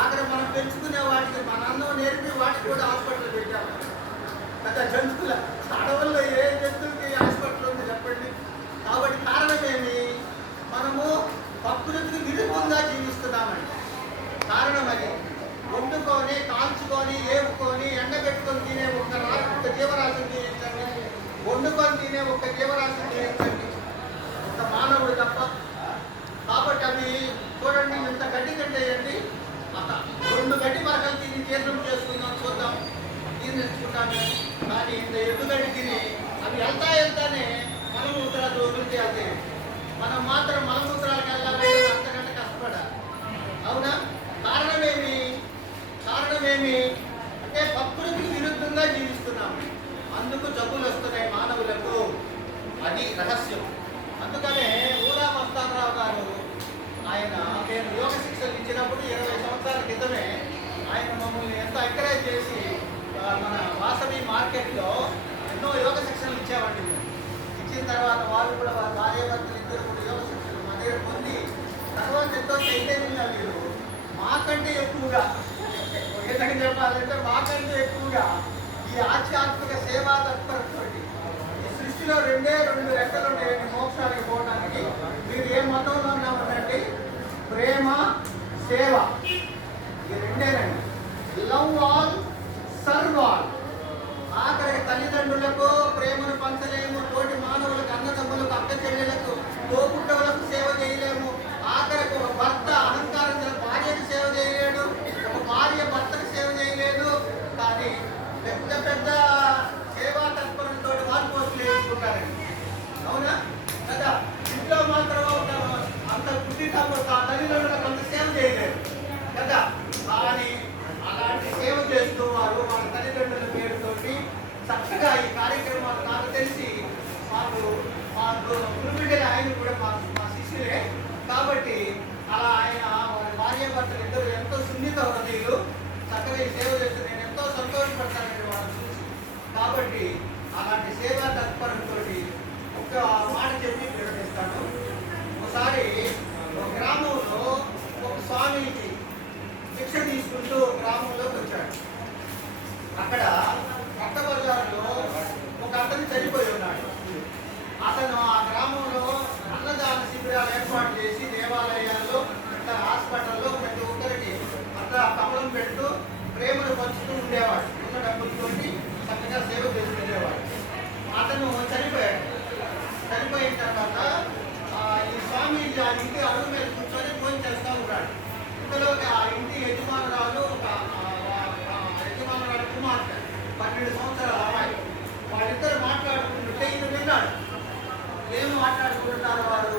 ఆఖరి మనం పెంచుకునే వాటికి మన అన్నం నేర్పి వాటికి కూడా హాస్పిటల్ పెట్టాము కదా. జంతువుల అడవుల్లో ఏ జంతువుకి హాస్పిటల్ ఉంది చెప్పండి. కాబట్టి కారణం ఏమి? మనము ప్రకృతికి విరుద్ధంగా జీవిస్తున్నామండి. కారణం అది. వండుకొని కాల్చుకొని ఏపుకొని ఎండబెట్టుకొని తినే ఒక జీవరాశిని జీవించండి, వండుకొని తినే ఒక జీవరాశిని జీవించండి, ఒక మానవుడు తప్ప. కాబట్టి అవి చూడండి, ఇంత గడ్డి కంటేయండి, అత 2 గడ్డి మరకలు తిని జీర్ణం చేసుకుందాం, చూద్దాం జీర్ణించుకుంటాను. కానీ ఇంత ఎద్దుగడ్డి తిని అవి వెళ్తానే మలమూత్రాలు వదిలితే వెళ్తాయి. మనం మాత్రం మలమూత్రాలకు వెళ్ళాలి, అంతకంటే కష్టపడాలి. అవునా? కారణమేమి అంటే ప్రకృతికి విరుద్ధంగా జీవిస్తున్నాము. అందుకు జబ్బులు వస్తున్నాయి మానవులకు. అది రహస్యం. అందుకనే ఊరా మస్తానరావు గారు నేను యోగ శిక్షణ ఇచ్చినప్పుడు 20 సంవత్సరాల క్రితమే ఆయన మమ్మల్ని ఎంతో ఎంకరేజ్ చేసి మన వాసవి మార్కెట్లో ఎన్నో యోగ శిక్షణలు ఇచ్చామండి. ఇచ్చిన తర్వాత వాళ్ళు కూడా వారి భార్యాభర్తలు ఇద్దరు కూడా యోగ శిక్షణలు మా దగ్గర పొంది తర్వాత ఎంతో చైతన్యంగా మీరు మాకంటే ఎక్కువగా ఏదైనా చెప్పాలంటే మాకంటే ఎక్కువగా ఈ ఆధ్యాత్మిక సేవా తత్పరతో ఈ సృష్టిలో 2 రెక్కలు ఉన్నాయండి మోక్షానికి పోవడానికి. మీరు ఏ మతంలో ఉన్నామండి? ప్రేమ, సేవ, ఈ 2ేనండి. Love all, serve all. ఆఖరికి తల్లిదండ్రులకు ప్రేమను పంచలేము, తోటి మానవులకు, అన్నదమ్ములకు, అక్క చెల్లెలకు, తోపుట్టవులకు సేవ చేయలేము. ఆఖరికి ఒక భర్త అహంకారం భార్యకు సేవ చేయలేడు, ఒక భార్య భర్తకు సేవ చేయలేదు. కానీ పెద్ద సేవా తత్పరంతో వారి పోస్టులు వేసుకుంటారండి. అవునా కదా? ఇంట్లో మాత్రం అంత పుట్టినప్పుడు తల్లిదండ్రులకు అంత సేవ చేయలేరు కదా. కానీ అలాంటి సేవ చేస్తూ వారు మన తల్లిదండ్రుల పేరుతోటి చక్కగా ఈ కార్యక్రమాలు నాకు తెలిసి మాకు గురుబిడ్డలు ఆయన కూడా మా శిష్యులే. కాబట్టి అలా ఆయన వారి భార్యాభర్తలు ఇద్దరు ఎంతో సున్నిత హృదయులు, చక్కగా ఈ సేవ చేస్తూ నేను ఎంతో సంతోషపడతానండి వాళ్ళని చూసి. కాబట్టి అలాంటి సేవా తత్పరంతో ఒక మాట చెప్పి వివరిస్తాను. ఒకసారి ఒక గ్రామంలో ఒక స్వామీజీ శిక్ష తీసుకుంటూ గ్రామంలోకి వచ్చాడు. అక్కడ కొత్త బజారులో ఒక అతను చనిపోయి ఉన్నాడు. అతను ఆ గ్రామంలో అన్నదాన శిబిరాలు ఏర్పాటు చేసి దేవాలయాల్లో, హాస్పిటల్లో ప్రతి ఒక్కరికి అంతా కమలం పెడుతూ ప్రేమను పంచుతూ ఉండేవాడు. ఉన్న డబ్బులతోటి చక్కగా సేవ చేసుకునేవాడు. అతను చనిపోయాడు. చనిపోయిన తర్వాత ఈ స్వామీజీ ఆ ఇంటి అడుగు మీద కూర్చొని ఫోన్ చేస్తూ ఉన్నాడు. ఇంతలో ఆ ఇంటి యజమానురాలు కుమార్తె 12 సంవత్సరాల అమ్మాయి. వాళ్ళిద్దరు మాట్లాడుకుంటుంటే ఈయన విన్నాడు. ఏం మాట్లాడుకుంటున్నారు వారు?